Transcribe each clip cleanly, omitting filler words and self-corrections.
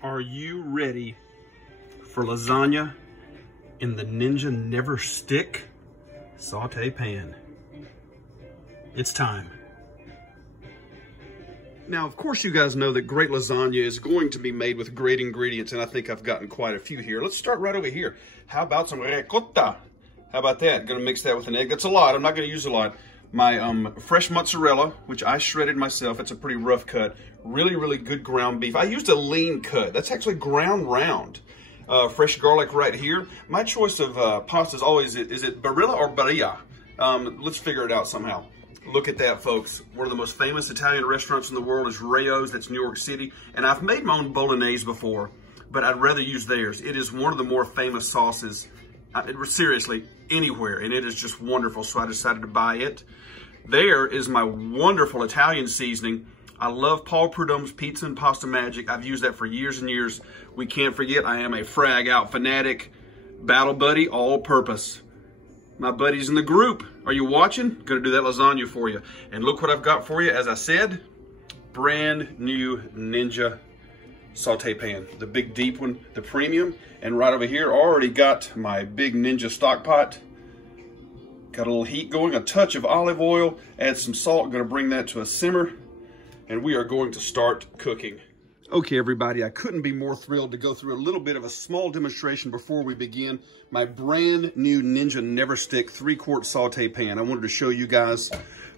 Are you ready for lasagna in the Ninja NeverStick saute pan? It's time. Now, of course, you guys know that great lasagna is going to be made with great ingredients, and I think I've gotten quite a few here. Let's start right over here. How about some ricotta? How about that? Gonna mix that with an egg. That's a lot. I'm not gonna use a lot. My fresh mozzarella, which I shredded myself. It's a pretty rough cut. Really, really good ground beef. I used a lean cut. That's actually ground round. Fresh garlic right here. My choice of pasta is always, is it Barilla or Barilla? Let's figure it out somehow. Look at that, folks. One of the most famous Italian restaurants in the world is RAO'S. That's New York City. And I've made my own bolognese before, but I'd rather use theirs. It is one of the more famous sauces, seriously, anywhere. And it is just wonderful. So I decided to buy it. There is my wonderful Italian seasoning. I love Paul Prudhomme's Pizza and Pasta Magic. I've used that for years and years. We can't forget, I am a Frag Out fanatic, battle buddy, all purpose. My buddies in the group, are you watching? Gonna do that lasagna for you. And look what I've got for you, as I said, brand new Ninja saute pan. The big deep one, the premium. And right over here, already got my big Ninja stock pot. Got a little heat going, a touch of olive oil, add some salt, gonna bring that to a simmer, and we are going to start cooking. Okay, everybody, I couldn't be more thrilled to go through a little bit of a small demonstration before we begin. My brand new Ninja NeverStick 3-quart saute pan. I wanted to show you guys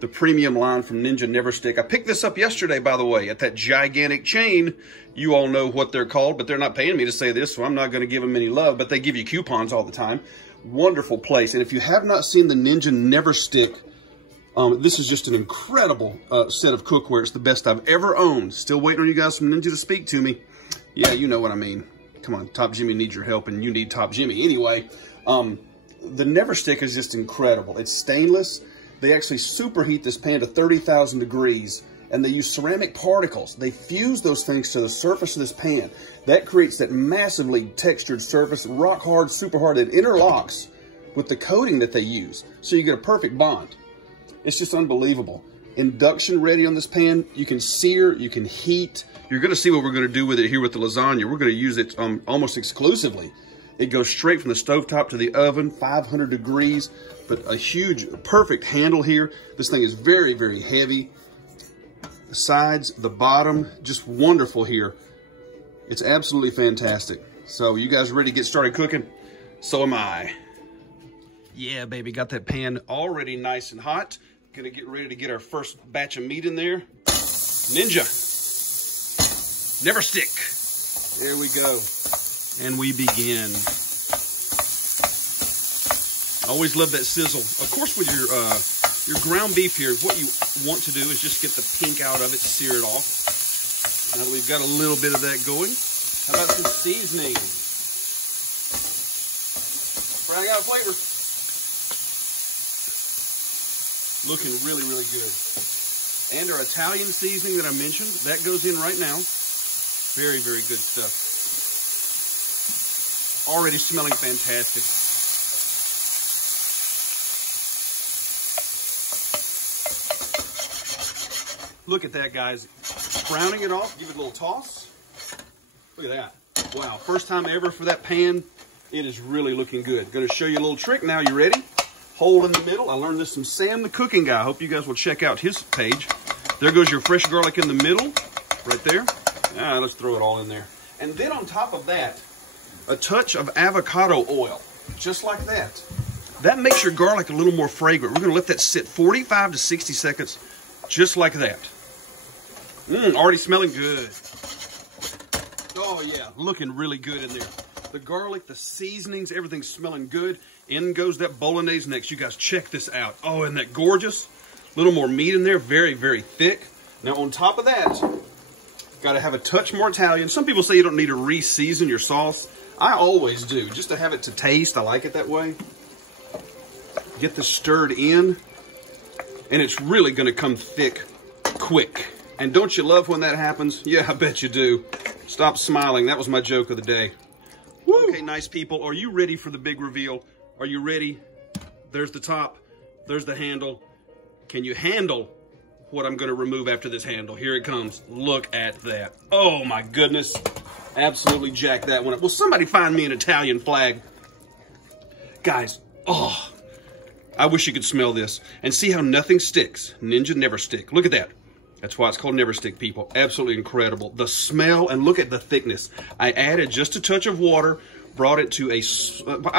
the premium line from Ninja NeverStick. I picked this up yesterday, by the way, at that gigantic chain. You all know what they're called, but they're not paying me to say this, so I'm not gonna give them any love, but they give you coupons all the time. Wonderful place. And if you have not seen the Ninja NeverStick, this is just an incredible set of cookware. It's the best I've ever owned. Still waiting on you guys from Ninja to speak to me. Yeah, you know what I mean. Come on, Top Jimmy needs your help, and you need Top Jimmy. Anyway, the NeverStick is just incredible. It's stainless. They actually superheat this pan to 30,000 degrees, and they use ceramic particles. They fuse those things to the surface of this pan. That creates that massively textured surface, rock hard, super hard, that interlocks with the coating that they use. So you get a perfect bond. It's just unbelievable. Induction ready on this pan. You can sear, you can heat. You're gonna see what we're gonna do with it here with the lasagna. We're gonna use it almost exclusively. It goes straight from the stovetop to the oven, 500 degrees, but a huge, perfect handle here. This thing is very, very heavy. The sides, the bottom, just wonderful here. It's absolutely fantastic. So you guys ready to get started cooking? So am I. Yeah, baby, got that pan already nice and hot. Gonna get ready to get our first batch of meat in there. Ninja NeverStick. There we go. And we begin. Always love that sizzle. Of course, with your ground beef here, what you want to do is just get the pink out of it, sear it off. Now that we've got a little bit of that going, how about some seasoning? Frag Out Flavor. Looking really, really good. And our Italian seasoning that I mentioned, that goes in right now. Very, very good stuff. Already smelling fantastic. Look at that, guys. Browning it off, give it a little toss. Look at that. Wow, first time ever for that pan. It is really looking good. Gonna show you a little trick now. You ready? Hold in the middle. I learned this from Sam, the cooking guy. I hope you guys will check out his page. There goes your fresh garlic in the middle, right there. Let's throw it all in there. And then on top of that, a touch of avocado oil, just like that. That makes your garlic a little more fragrant. We're gonna let that sit 45 to 60 seconds, just like that. Already smelling good. Oh yeah, looking really good in there. The garlic, the seasonings, everything's smelling good. In goes that bolognese next. You guys check this out. Oh, isn't that gorgeous? A little more meat in there, very, very thick. Now on top of that, gotta have a touch more Italian. Some people say you don't need to re-season your sauce. I always do, just to have it to taste. I like it that way. Get this stirred in, and it's really gonna come thick quick. And don't you love when that happens? Yeah, I bet you do. Stop smiling, that was my joke of the day. Woo. Okay, nice people, are you ready for the big reveal? Are you ready? There's the top, there's the handle. Can you handle what I'm gonna remove after this handle? Here it comes, look at that. Oh my goodness. Absolutely jacked that one up. Will somebody find me an Italian flag? Guys, oh, I wish you could smell this. And see how nothing sticks. Ninja NeverStick. Look at that. That's why it's called NeverStick, people. Absolutely incredible. The smell, and look at the thickness. I added just a touch of water, brought it to I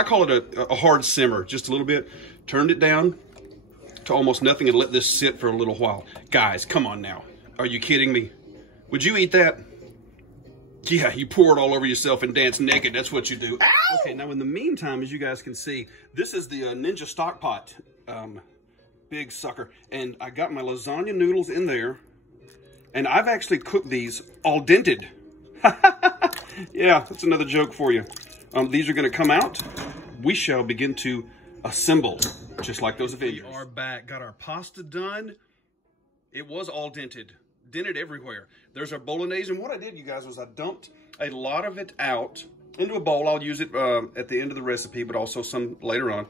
call it a hard simmer, just a little bit. Turned it down to almost nothing and let this sit for a little while. Guys, come on now. Are you kidding me? Would you eat that? Yeah, you pour it all over yourself and dance naked. That's what you do. Ow! Okay, now in the meantime, as you guys can see, this is the Ninja stock pot. Big sucker. And I got my lasagna noodles in there. And I've actually cooked these al dente. Yeah, that's another joke for you. These are going to come out. We shall begin to assemble, just like those videos. We are back. Got our pasta done. It was al dente. Dented everywhere. There's our bolognese. And what I did, you guys, was I dumped a lot of it out into a bowl. I'll use it at the end of the recipe, but also some later on.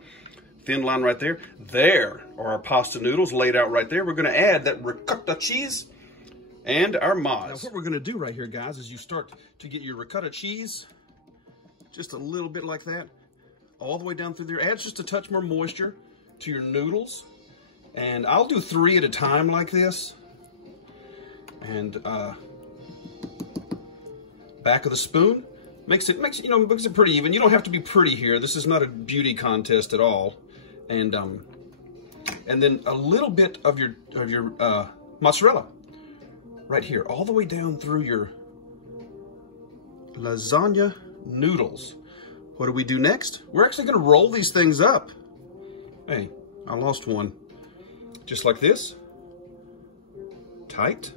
Thin line right there. There are our pasta noodles laid out right there. We're going to add that ricotta cheese and our mozz. Now what we're going to do right here, guys, is you start to get your ricotta cheese just a little bit like that, all the way down through there. Adds just a touch more moisture to your noodles. And I'll do 3 at a time like this. And back of the spoon makes it pretty even. You don't have to be pretty here. This is not a beauty contest at all. And then a little bit of your mozzarella right here, all the way down through your lasagna noodles. What do we do next? We're actually going to roll these things up. Hey, I lost one. Just like this. Tight.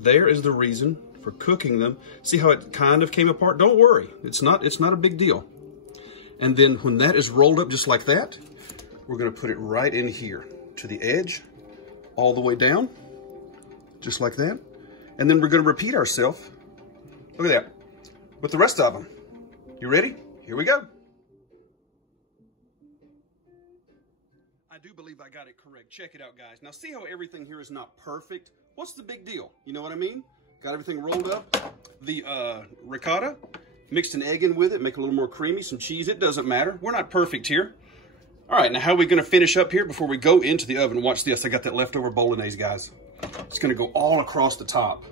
There is the reason for cooking them. See how it kind of came apart? Don't worry, it's not a big deal. And then when that is rolled up just like that, we're going to put it right in here to the edge, all the way down, just like that. And then we're going to repeat ourselves. Look at that, with the rest of them. You ready? Here we go. I do believe I got it correct. Check it out, guys. Now see how everything here is not perfect? What's the big deal? You know what I mean? Got everything rolled up. The ricotta, mixed an egg in with it, make it a little more creamy, some cheese. It doesn't matter. We're not perfect here. All right, now how are we going to finish up here before we go into the oven? Watch this. I got that leftover bolognese, guys. It's going to go all across the top.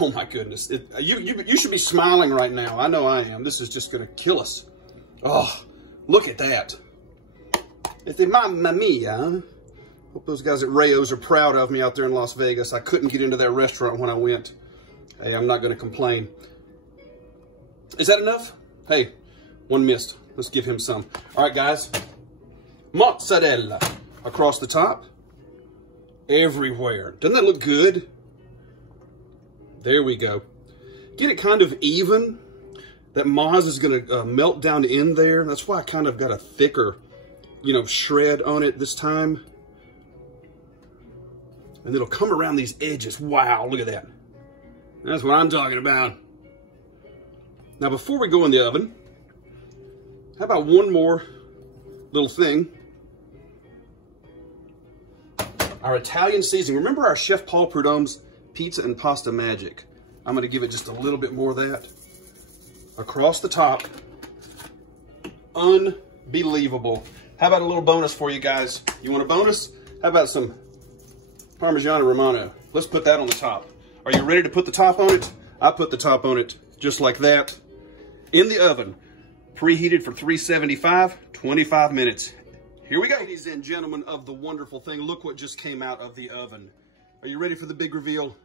Oh my goodness. You should be smiling right now. I know I am. This is just going to kill us. Oh, look at that. It's a mamma mia. Hope those guys at RAO'S are proud of me out there in Las Vegas. I couldn't get into their restaurant when I went. Hey, I'm not going to complain. Is that enough? Hey, one missed. Let's give him some. All right, guys. Mozzarella across the top. Everywhere. Doesn't that look good? There we go. Get it kind of even. That mozz is going to melt down in there. That's why I kind of got a thicker, shred on it this time. And it'll come around these edges. Wow, look at that. That's what I'm talking about. Now, before we go in the oven, how about one more little thing? Our Italian seasoning. Remember our Chef Paul Prudhomme's Pizza and Pasta Magic? I'm going to give it just a little bit more of that. Across the top. Unbelievable. How about a little bonus for you guys? You want a bonus? How about some parmesean and romano? Let's put that on the top. Are you ready to put the top on it? I put the top on it just like that. In the oven. Preheated for 375, 25 minutes. Here we go. Ladies and gentlemen of the wonderful thing, look what just came out of the oven. Are you ready for the big reveal?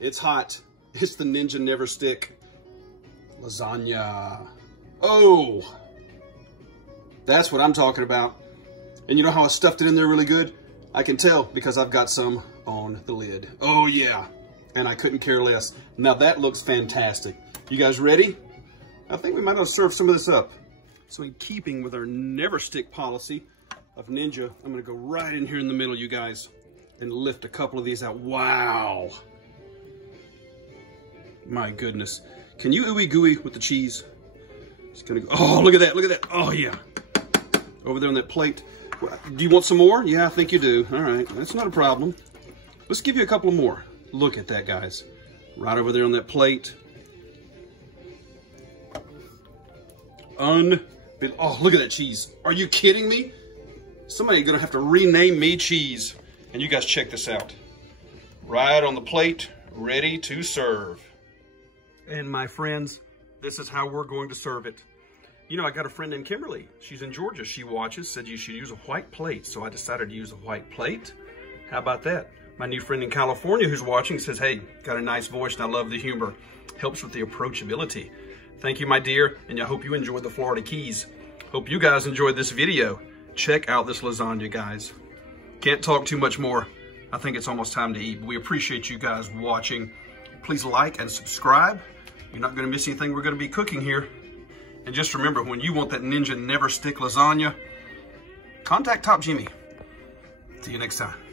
It's hot. It's the Ninja NeverStick lasagna. Oh, that's what I'm talking about. And you know how I stuffed it in there really good? I can tell because I've got some on the lid. Oh yeah, and I couldn't care less. Now that looks fantastic. You guys ready? I think we might have served some of this up. So in keeping with our NeverStick policy of Ninja, I'm gonna go right in here in the middle, you guys, and lift a couple of these out. Wow. My goodness. Can you ooey gooey with the cheese? It's gonna go, oh, look at that, look at that. Oh yeah. Over there on that plate. Do you want some more? Yeah, I think you do. All right, that's not a problem. Let's give you a couple more. Look at that, guys. Right over there on that plate. Oh, look at that cheese. Are you kidding me? Somebody's gonna have to rename me Cheese. And you guys check this out. Right on the plate, ready to serve. And my friends, this is how we're going to serve it. You know, I got a friend named Kimberly. She's in Georgia. She watches, said you should use a white plate. So I decided to use a white plate. How about that? My new friend in California who's watching says, hey, got a nice voice and I love the humor. Helps with the approachability. Thank you, my dear, and I hope you enjoyed the Florida Keys. Hope you guys enjoyed this video. Check out this lasagna, guys. Can't talk too much more. I think it's almost time to eat. We appreciate you guys watching. Please like and subscribe. You're not gonna miss anything we're gonna be cooking here. And just remember, when you want that Ninja NeverStick lasagna, contact Top Jimmy. See you next time.